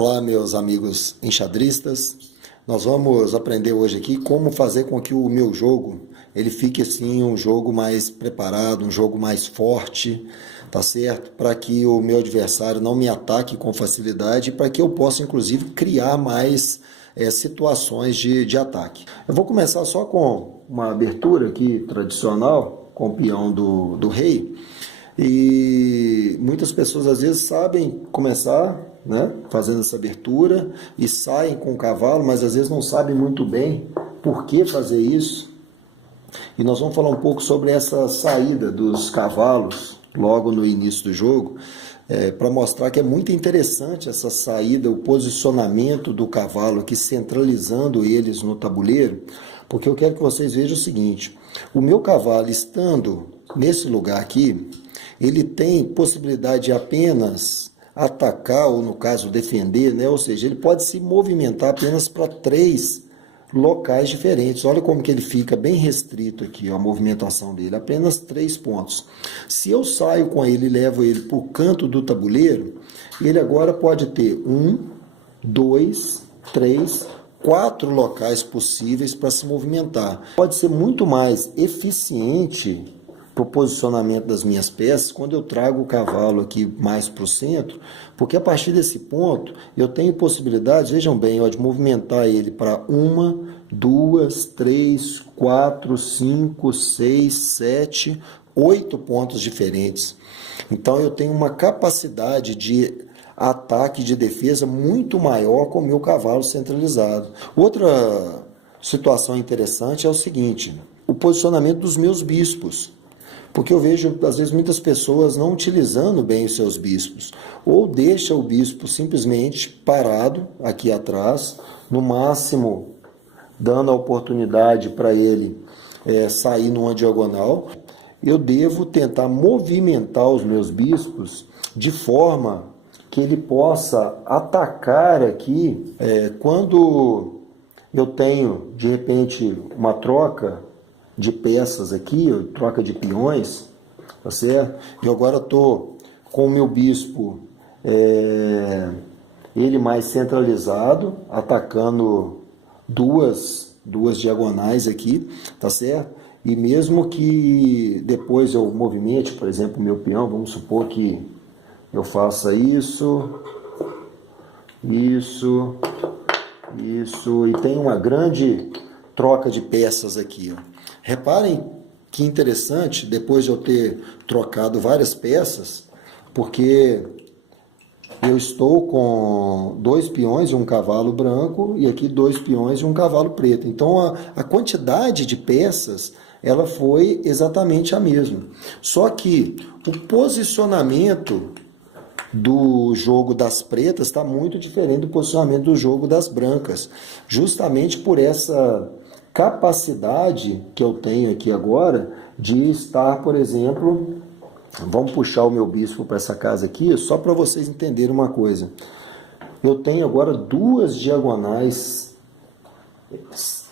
Olá, meus amigos enxadristas. Nós vamos aprender hoje aqui como fazer com que o meu jogo ele fique assim um jogo mais preparado, um jogo mais forte, tá certo? Para que o meu adversário não me ataque com facilidade e para que eu possa inclusive criar mais situações de ataque. Eu vou começar só com uma abertura aqui tradicional com o peão do rei. E muitas pessoas às vezes sabem começar, né, fazendo essa abertura e saem com o cavalo, mas às vezes não sabem muito bem por que fazer isso. E nós vamos falar um pouco sobre essa saída dos cavalos logo no início do jogo, para mostrar que é muito interessante essa saída, o posicionamento do cavalo aqui, centralizando eles no tabuleiro, porque eu quero que vocês vejam o seguinte: o meu cavalo estando nesse lugar aqui, ele tem possibilidade de apenas atacar, ou no caso defender, né? Ou seja, ele pode se movimentar apenas para 3 locais diferentes. Olha como que ele fica bem restrito aqui, ó, a movimentação dele, apenas 3 pontos. Se eu saio com ele e levo ele para o canto do tabuleiro, ele agora pode ter 1, 2, 3, 4 locais possíveis para se movimentar. Pode ser muito mais eficiente para o posicionamento das minhas peças, quando eu trago o cavalo aqui mais para o centro, porque a partir desse ponto eu tenho possibilidade, vejam bem, ó, de movimentar ele para 1, 2, 3, 4, 5, 6, 7, 8 pontos diferentes. Então eu tenho uma capacidade de ataque, de defesa muito maior com o meu cavalo centralizado. Outra situação interessante é o seguinte: o posicionamento dos meus bispos. Porque eu vejo, às vezes, muitas pessoas não utilizando bem os seus bispos. Ou deixa o bispo simplesmente parado aqui atrás, no máximo dando a oportunidade para ele sair numa diagonal. Eu devo tentar movimentar os meus bispos de forma que ele possa atacar aqui quando eu tenho, de repente, uma troca de peças aqui, troca de peões, tá certo? E agora estou com o meu bispo, ele mais centralizado, atacando duas diagonais aqui, tá certo? E mesmo que depois eu movimente, por exemplo, o meu peão, vamos supor que eu faça isso, e tem uma grande troca de peças aqui, ó. Reparem que interessante, depois de eu ter trocado várias peças, porque eu estou com 2 peões e um cavalo branco, e aqui 2 peões e um cavalo preto. Então a quantidade de peças ela foi exatamente a mesma. Só que o posicionamento do jogo das pretas está muito diferente do posicionamento do jogo das brancas, justamente por essa capacidade que eu tenho aqui agora de estar, por exemplo, vamos puxar o meu bispo para essa casa aqui, só para vocês entenderem uma coisa. Eu tenho agora 2 diagonais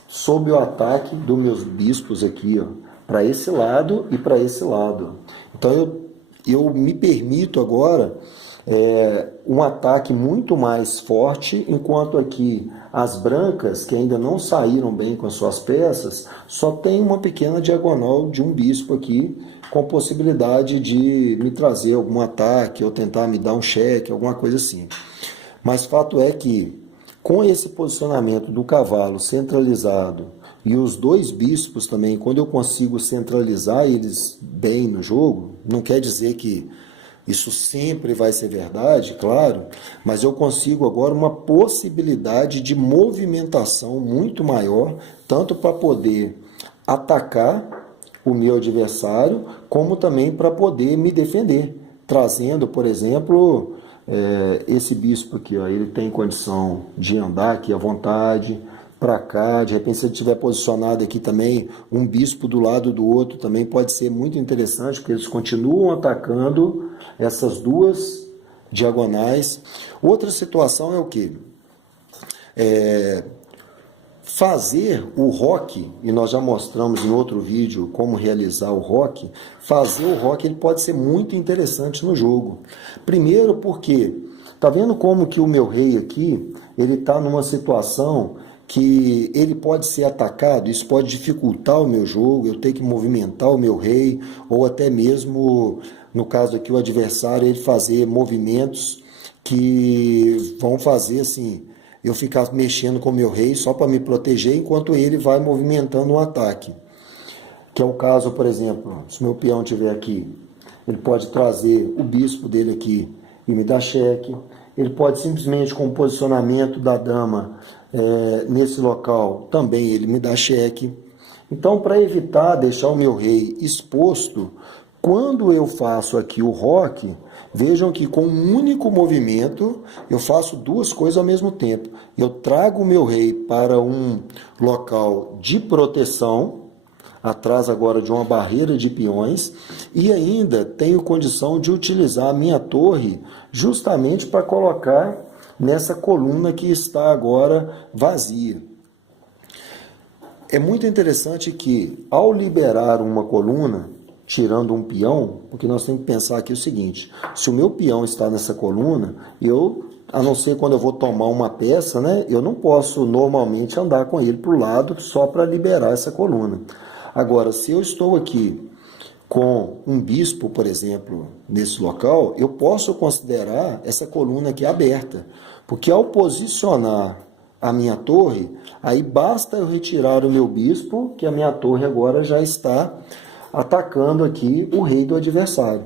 sob o ataque dos meus bispos aqui, ó, para esse lado e para esse lado. Então eu me permito agora um ataque muito mais forte, enquanto aqui as brancas, que ainda não saíram bem com as suas peças, só tem uma pequena diagonal de um bispo aqui, com possibilidade de me trazer algum ataque, ou tentar me dar um cheque, alguma coisa assim. Mas fato é que, com esse posicionamento do cavalo centralizado, e os 2 bispos também, quando eu consigo centralizar eles bem no jogo, não quer dizer que isso sempre vai ser verdade, claro, mas eu consigo agora uma possibilidade de movimentação muito maior, tanto para poder atacar o meu adversário, como também para poder me defender, trazendo, por exemplo, esse bispo aqui, ó, ele tem condição de andar aqui à vontade, para cá, de repente se ele estiver posicionado aqui também, um bispo do lado do outro também pode ser muito interessante, porque eles continuam atacando essas 2 diagonais. Outra situação é o quê? Fazer o roque, e nós já mostramos em outro vídeo como realizar o roque. Fazer o roque ele pode ser muito interessante no jogo. Primeiro porque Tá vendo como que o meu rei aqui, ele está numa situação que ele pode ser atacado, isso pode dificultar o meu jogo, eu tenho que movimentar o meu rei, ou até mesmo, no caso aqui, o adversário, ele fazer movimentos que vão fazer assim, eu ficar mexendo com o meu rei só para me proteger, enquanto ele vai movimentando um ataque. Que é o caso, por exemplo, se o meu peão estiver aqui, ele pode trazer o bispo dele aqui e me dar cheque. Ele pode simplesmente, com o posicionamento da dama nesse local, também ele me dá cheque. Então, para evitar deixar o meu rei exposto, quando eu faço aqui o roque, vejam que com um único movimento eu faço duas coisas ao mesmo tempo. Eu trago o meu rei para um local de proteção, atrás agora de uma barreira de peões, e ainda tenho condição de utilizar a minha torre justamente para colocar nessa coluna que está agora vazia. É muito interessante que, ao liberar uma coluna, tirando um peão, porque nós temos que pensar aqui o seguinte, se o meu peão está nessa coluna, a não ser quando eu vou tomar uma peça, né, eu não posso normalmente andar com ele para o lado só para liberar essa coluna. Agora, se eu estou aqui com um bispo, por exemplo, nesse local, eu posso considerar essa coluna aqui aberta, porque ao posicionar a minha torre, aí basta eu retirar o meu bispo, que a minha torre agora já está atacando aqui o rei do adversário.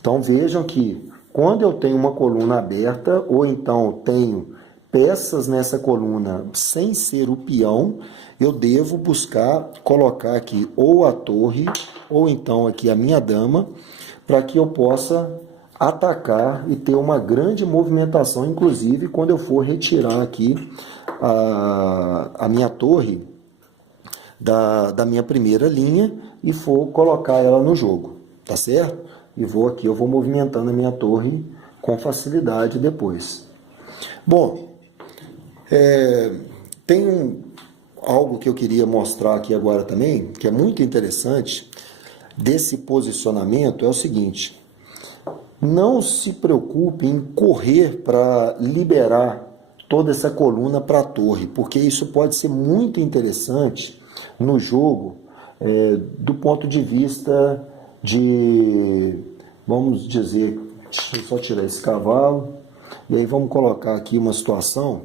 Então vejam que quando eu tenho uma coluna aberta, ou então tenho peças nessa coluna sem ser o peão, eu devo buscar colocar aqui ou a torre, ou então aqui a minha dama, para que eu possa atacar e ter uma grande movimentação, inclusive quando eu for retirar aqui a minha torre da minha primeira linha e for colocar ela no jogo, tá certo? E eu vou movimentando a minha torre com facilidade depois. Bom, tem algo que eu queria mostrar aqui agora também, que é muito interessante desse posicionamento, é o seguinte: não se preocupe em correr para liberar toda essa coluna para a torre, porque isso pode ser muito interessante no jogo, do ponto de vista de, vamos dizer, deixa eu só tirar esse cavalo, e aí vamos colocar aqui uma situação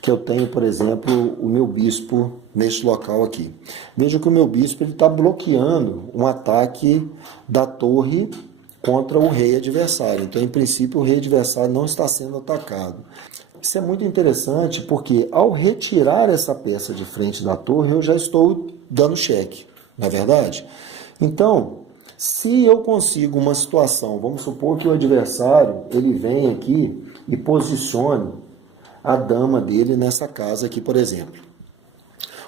que eu tenho, por exemplo, o meu bispo neste local aqui. Veja que o meu bispo está bloqueando um ataque da torre contra o rei adversário. Então, em princípio, o rei adversário não está sendo atacado. Isso é muito interessante porque, ao retirar essa peça de frente da torre, eu já estou dando cheque, não é verdade? Então, se eu consigo uma situação, vamos supor que o adversário ele vem aqui e posicione a dama dele nessa casa aqui, por exemplo.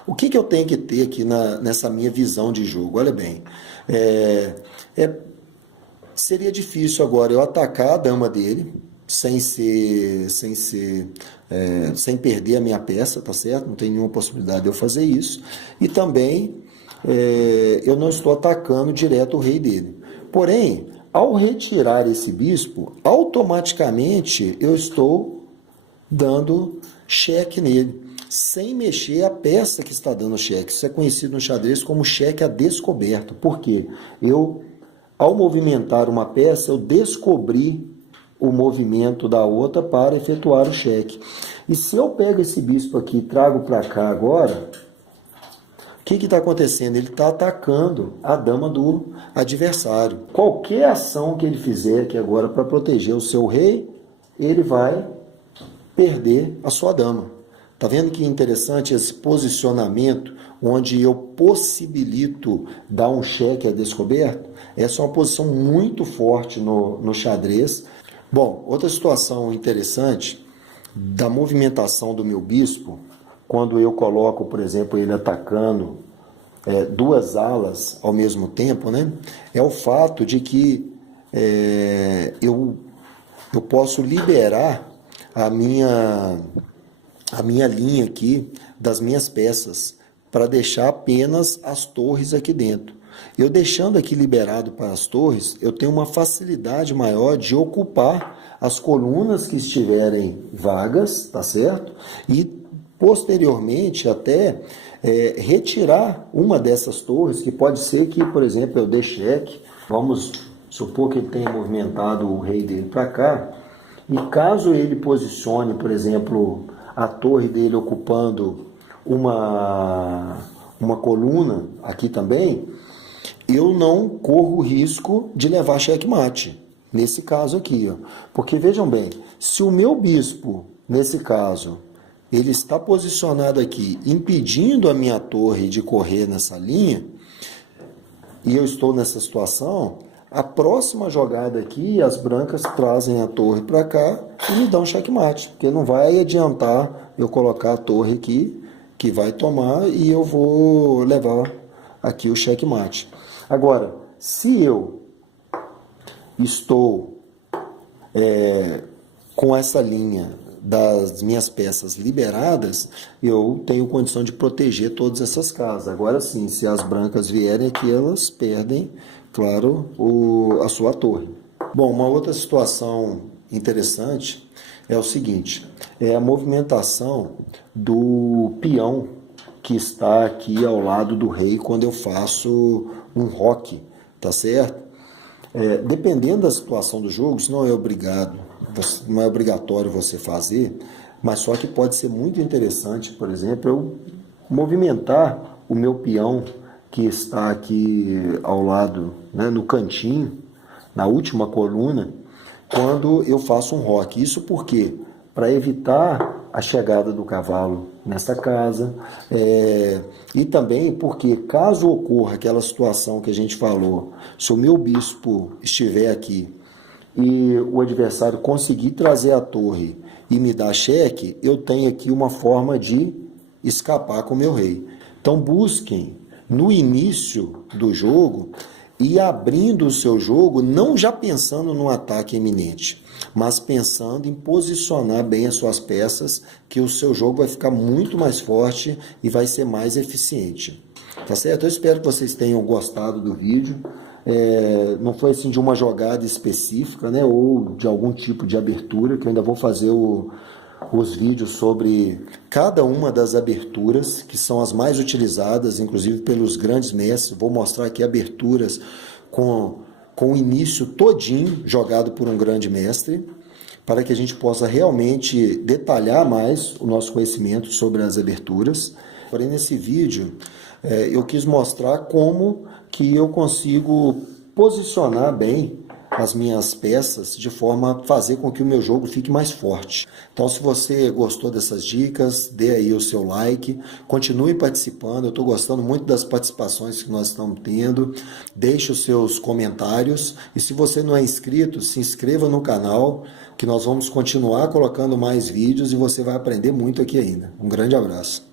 O que eu tenho que ter aqui nessa minha visão de jogo? Olha bem, seria difícil agora eu atacar a dama dele sem perder a minha peça, tá certo? Não tem nenhuma possibilidade de eu fazer isso. E também eu não estou atacando direto o rei dele. Porém, ao retirar esse bispo, automaticamente eu estou dando cheque nele, sem mexer a peça que está dando cheque. Isso é conhecido no xadrez como cheque a descoberto. Por quê? Ao movimentar uma peça, eu descobri o movimento da outra para efetuar o cheque. E se eu pego esse bispo aqui e trago para cá agora, o que está acontecendo? Ele está atacando a dama do adversário. Qualquer ação que ele fizer aqui agora para proteger o seu rei, ele vai perder a sua dama. Tá vendo que interessante esse posicionamento onde eu possibilito dar um cheque a descoberto? Essa é uma posição muito forte no xadrez. Bom, outra situação interessante da movimentação do meu bispo, quando eu coloco, por exemplo, ele atacando duas alas ao mesmo tempo, né? É o fato de que eu posso liberar a minha linha aqui das minhas peças para deixar apenas as torres aqui dentro. Eu deixando aqui liberado para as torres, eu tenho uma facilidade maior de ocupar as colunas que estiverem vagas, tá certo? E posteriormente até retirar uma dessas torres, que pode ser que, por exemplo, eu dê cheque, vamos supor que ele tenha movimentado o rei dele para cá, e caso ele posicione, por exemplo, a torre dele ocupando uma coluna aqui também, eu não corro o risco de levar checkmate, nesse caso aqui. Ó. Porque vejam bem, se o meu bispo, nesse caso, ele está posicionado aqui, impedindo a minha torre de correr nessa linha, e eu estou nessa situação, a próxima jogada aqui, as brancas trazem a torre para cá e me dão checkmate, porque não vai adiantar eu colocar a torre aqui, que vai tomar, e eu vou levar aqui o checkmate. Agora, se eu estou com essa linha das minhas peças liberadas, eu tenho condição de proteger todas essas casas. Agora sim, se as brancas vierem aqui, elas perdem, claro, a sua torre. Bom, uma outra situação interessante é o seguinte, é a movimentação do peão que está aqui ao lado do rei quando eu faço um roque, tá certo? Dependendo da situação do jogo, isso não é obrigatório você fazer, mas só que pode ser muito interessante, por exemplo, eu movimentar o meu peão que está aqui ao lado, né, no cantinho, na última coluna, quando eu faço um roque. Isso por quê? Para evitar a chegada do cavalo nessa casa, e também porque caso ocorra aquela situação que a gente falou, se o meu bispo estiver aqui e o adversário conseguir trazer a torre e me dar cheque, eu tenho aqui uma forma de escapar com o meu rei. Então busquem no início do jogo e abrindo o seu jogo, não já pensando no ataque iminente, mas pensando em posicionar bem as suas peças, que o seu jogo vai ficar muito mais forte e vai ser mais eficiente. Tá certo? Eu espero que vocês tenham gostado do vídeo. Não foi assim de uma jogada específica, né, ou de algum tipo de abertura, que eu ainda vou fazer os vídeos sobre cada uma das aberturas, que são as mais utilizadas, inclusive pelos grandes mestres. Vou mostrar aqui aberturas com o início todinho jogado por um grande mestre, para que a gente possa realmente detalhar mais o nosso conhecimento sobre as aberturas. Porém, nesse vídeo, eu quis mostrar como que eu consigo posicionar bem as minhas peças de forma a fazer com que o meu jogo fique mais forte. Então, se você gostou dessas dicas, dê aí o seu like, continue participando, eu estou gostando muito das participações que nós estamos tendo, deixe os seus comentários, e se você não é inscrito, se inscreva no canal, que nós vamos continuar colocando mais vídeos e você vai aprender muito aqui ainda. Um grande abraço.